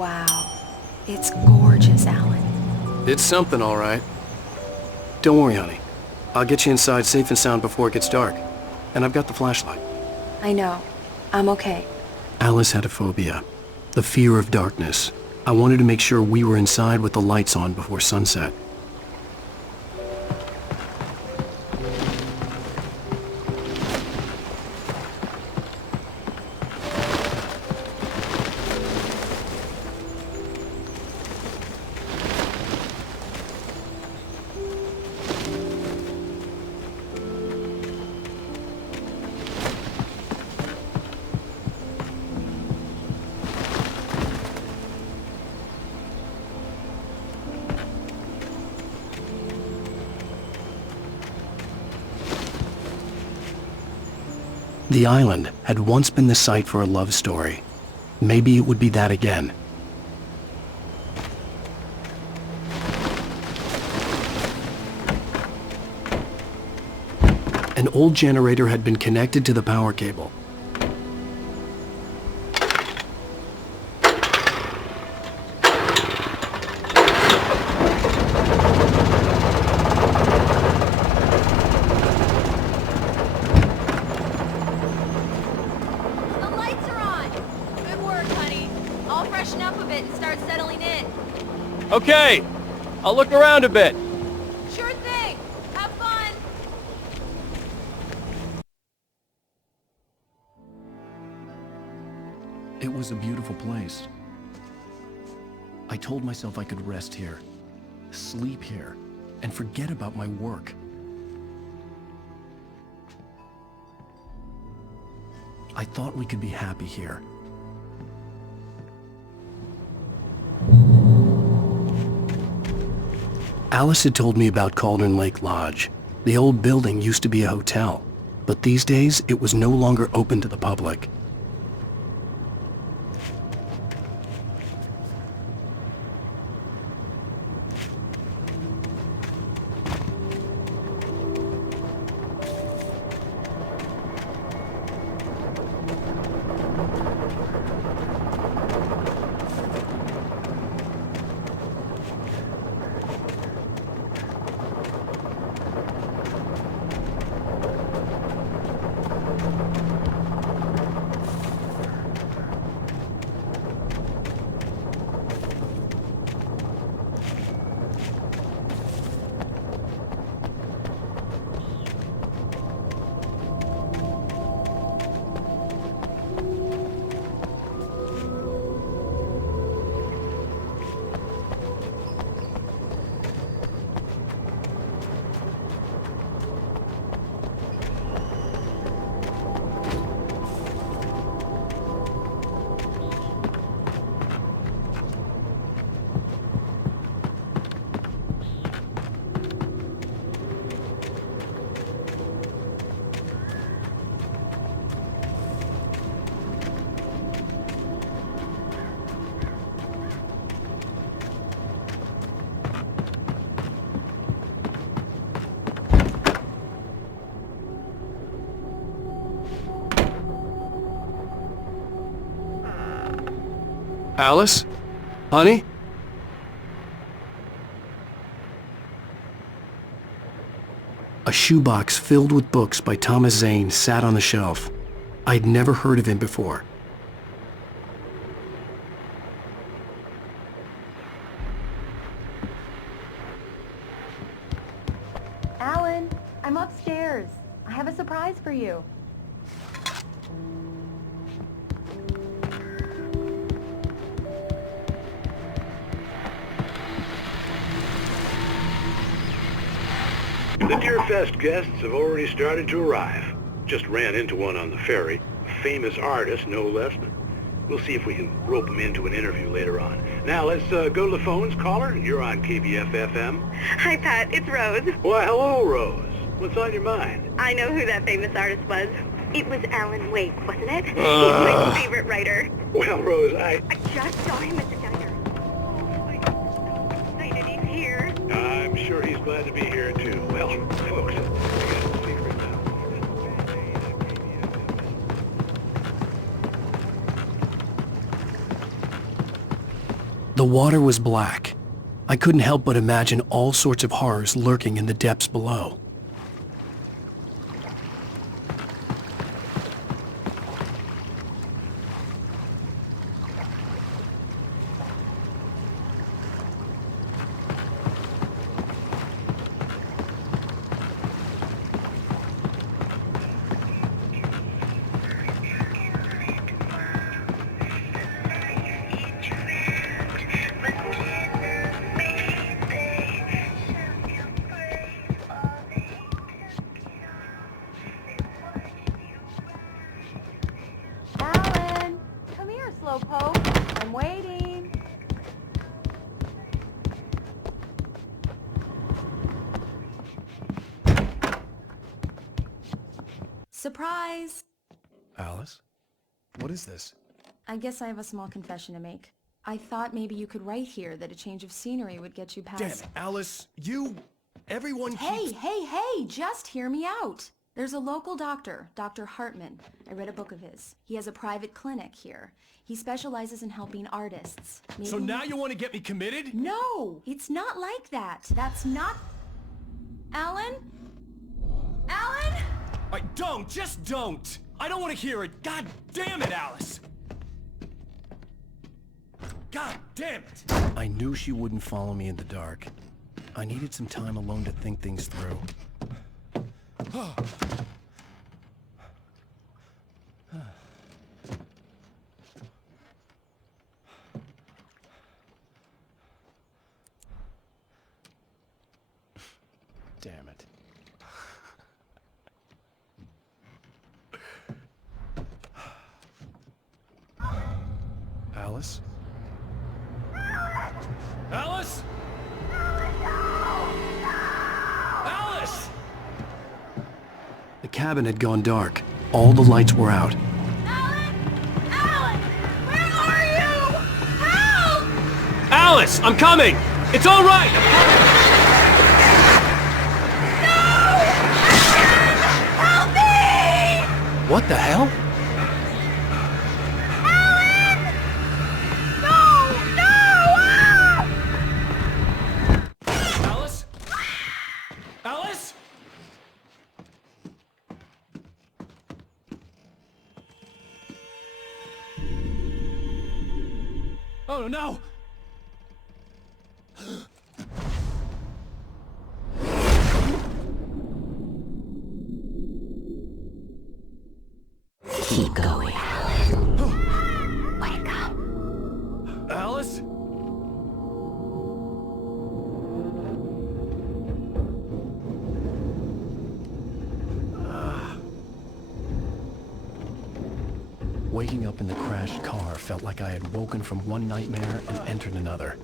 Wow. It's gorgeous, Alan. It's something, all right. Don't worry, honey. I'll get you inside safe and sound before it gets dark. And I've got the flashlight. I know. I'm okay. Alice had a phobia. The fear of darkness. I wanted to make sure we were inside with the lights on before sunset. The island had once been the site for a love story. Maybe it would be that again. An old generator had been connected to the power cable. Okay, I'll look around a bit. Sure thing. Have fun. It was a beautiful place. I told myself I could rest here, sleep here, and forget about my work. I thought we could be happy here. Alice had told me about Cauldron Lake Lodge. The old building used to be a hotel, but these days it was no longer open to the public. Alice? Honey? A shoebox filled with books by Thomas Zane sat on the shelf. I'd never heard of him before. Alan, I'm upstairs. I have a surprise for you. The Deerfest guests have already started to arrive. Just ran into one on the ferry. A famous artist, no less. But we'll see if we can rope him into an interview later on. Now let's go to the phones. Caller, you're on KBF-FM. Hi, Pat. It's Rose. Why, hello, Rose. What's on your mind? I know who that famous artist was. It was Alan Wake, wasn't it? He's my favorite writer. Well, Rose, I just saw him at the diner. I'm so excited he's here. I'm sure he's glad to be here, too. Well, folks, I got a secret now. The water was black. I couldn't help but imagine all sorts of horrors lurking in the depths below. Alan! Come here, Slowpoke. I'm waiting. Surprise! Alice? What is this? I guess I have a small confession to make. I thought maybe you could write here that a change of scenery would get you past... Damn it, Alice, everyone Hey, just hear me out. There's a local doctor, Dr. Hartman. I read a book of his. He has a private clinic here. He specializes in helping artists. So now you want to get me committed? No, it's not like that. That's not... Alan? Alan? Just don't! I don't want to hear it! God damn it, Alice! God damn it! I knew she wouldn't follow me in the dark. I needed some time alone to think things through. Damn it. Alice? Alice? Alice! The cabin had gone dark. All the lights were out. Alan! Alan! Where are you? Help! Alice, I'm coming! It's all right! Help me! What the hell? Alice? Alice? Oh no! Keep going, Alan. Wake up. Alice? Waking up in the crashed car felt like I had woken from one nightmare and entered another.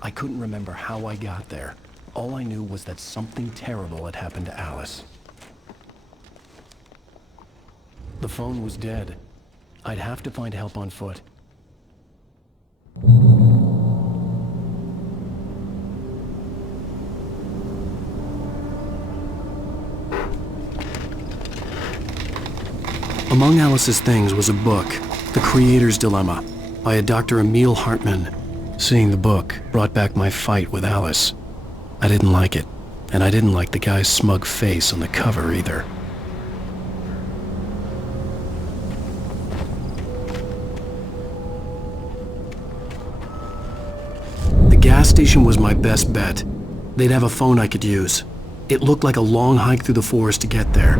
I couldn't remember how I got there. All I knew was that something terrible had happened to Alice. The phone was dead. I'd have to find help on foot. Among Alice's things was a book, The Creator's Dilemma, by a Dr. Emil Hartman. Seeing the book brought back my fight with Alice. I didn't like it, and I didn't like the guy's smug face on the cover either. The gas station was my best bet. They'd have a phone I could use. It looked like a long hike through the forest to get there.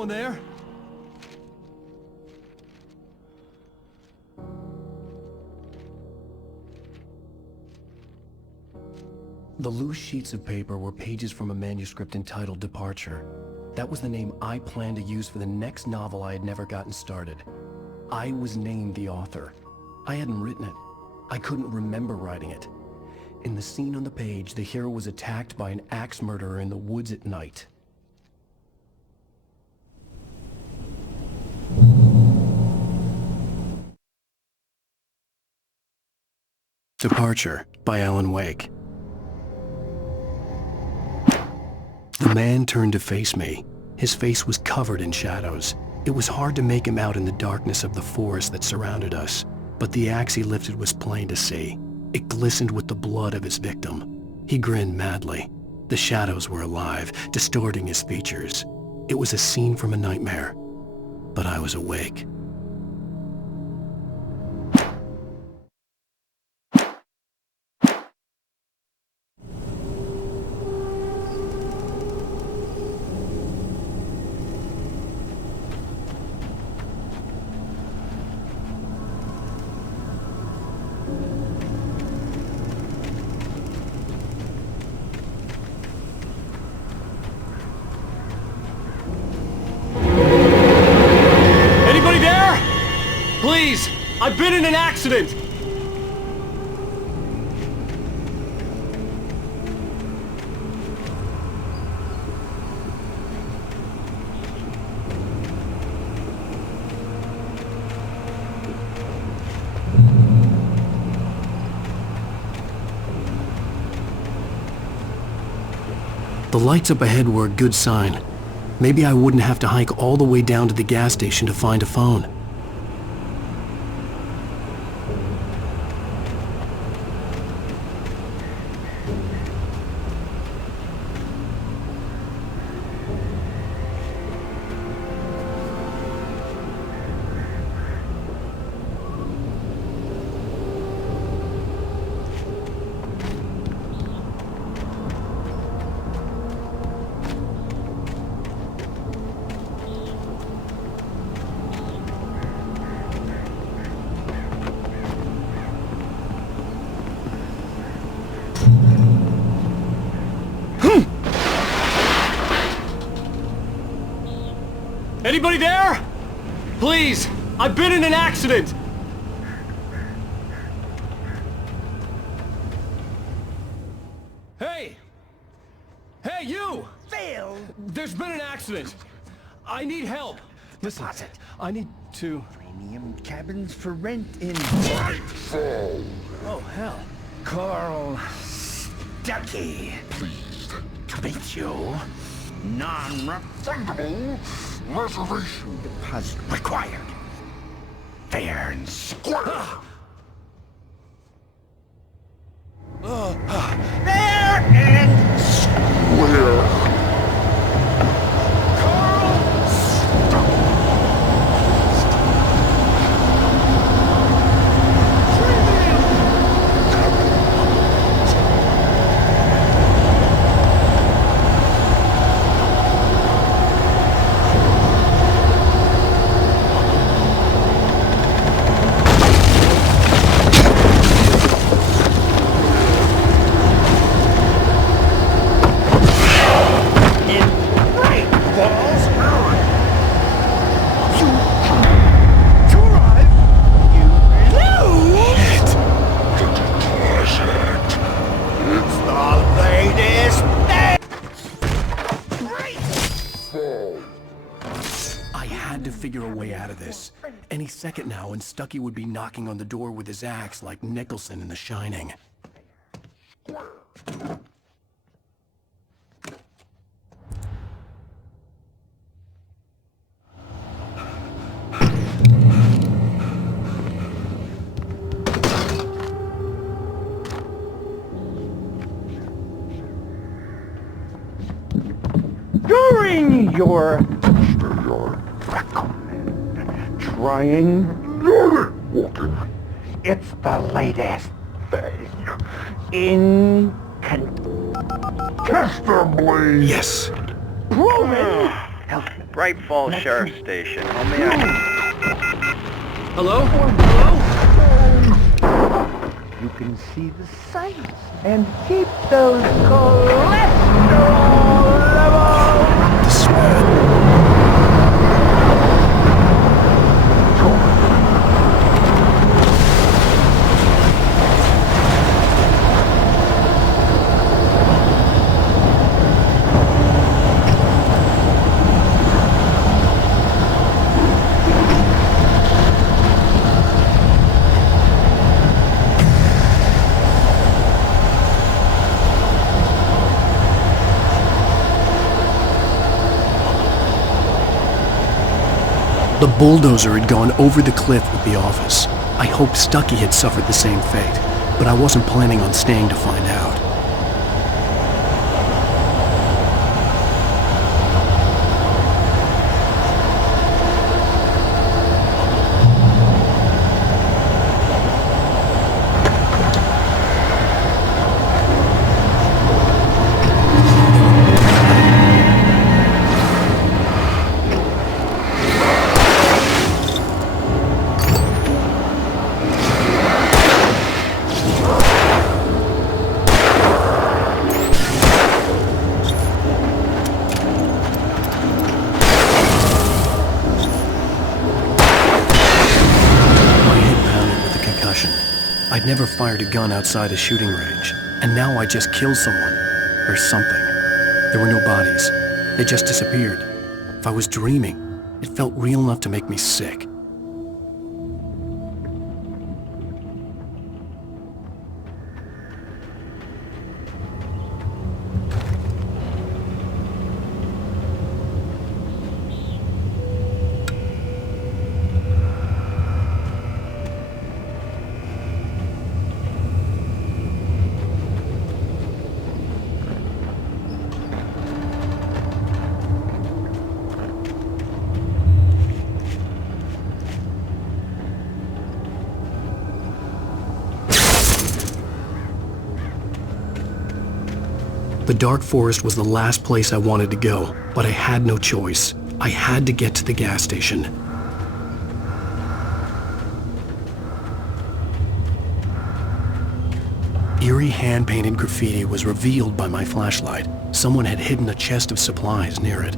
someone there? The loose sheets of paper were pages from a manuscript entitled Departure. That was the name I planned to use for the next novel I had never gotten started. I was named the author. I hadn't written it. I couldn't remember writing it. In the scene on the page, the hero was attacked by an axe murderer in the woods at night. Departure by Alanwake. The man turned to face me. His face was covered in shadows. It was hard to make him out in the darkness of the forest that surrounded us, but the axe he lifted was plain to see. It glistened with the blood of his victim. He grinned madly. The shadows were alive, distorting his features. It was a scene from a nightmare, but I was awake. Please! I've been in an accident! The lights up ahead were a good sign. Maybe I wouldn't have to hike all the way down to the gas station to find a phone. Anybody there? Please! I've been in an accident! Hey! Hey, you! Phil! There's been an accident! I need help! Listen, I need to... Premium cabins for rent in Nightfall. Oh, hell. Carl Stuckey. Pleased to meet you. Non-refundable reservation deposit required. Fair and square. Fair and square. Figure a way out of this. Any second now, and Stuckey would be knocking on the door with his axe like Nicholson in The Shining. During your trying walking. It's the latest thing. Incontestably. Yes. Proven Help me. Bright Falls Sheriff's Station. How may I... Hello? Hello? You can see the sights and keep those cholesterol levels. Despair. The bulldozer had gone over the cliff with the office. I hoped Stucky had suffered the same fate, but I wasn't planning on staying to find out. I'd never fired a gun outside a shooting range, and now I just killed someone. Or something. There were no bodies. They just disappeared. If I was dreaming, it felt real enough to make me sick. The dark forest was the last place I wanted to go, but I had no choice. I had to get to the gas station. Eerie hand-painted graffiti was revealed by my flashlight. Someone had hidden a chest of supplies near it.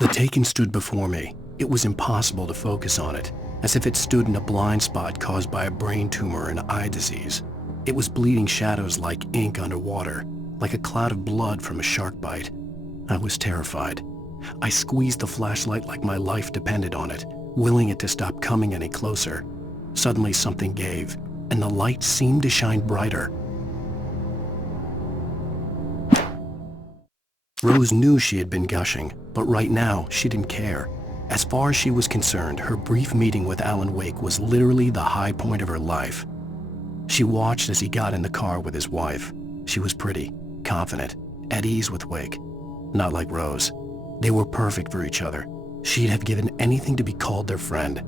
The Taken stood before me. It was impossible to focus on it, as if it stood in a blind spot caused by a brain tumor and eye disease. It was bleeding shadows like ink underwater, like a cloud of blood from a shark bite. I was terrified. I squeezed the flashlight like my life depended on it, willing it to stop coming any closer. Suddenly something gave, and the light seemed to shine brighter. Rose knew she had been gushing, but right now she didn't care. As far as she was concerned, her brief meeting with Alan Wake was literally the high point of her life. She watched as he got in the car with his wife. She was pretty, confident, at ease with Wake. Not like Rose. They were perfect for each other. She'd have given anything to be called their friend.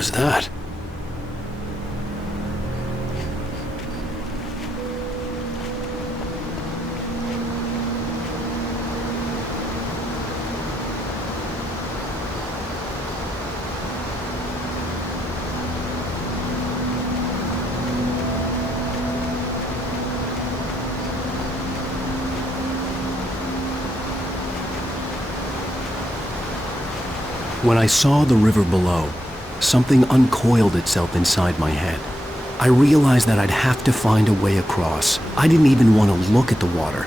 was that? When I saw the river below, something uncoiled itself inside my head. I realized that I'd have to find a way across. I didn't even want to look at the water.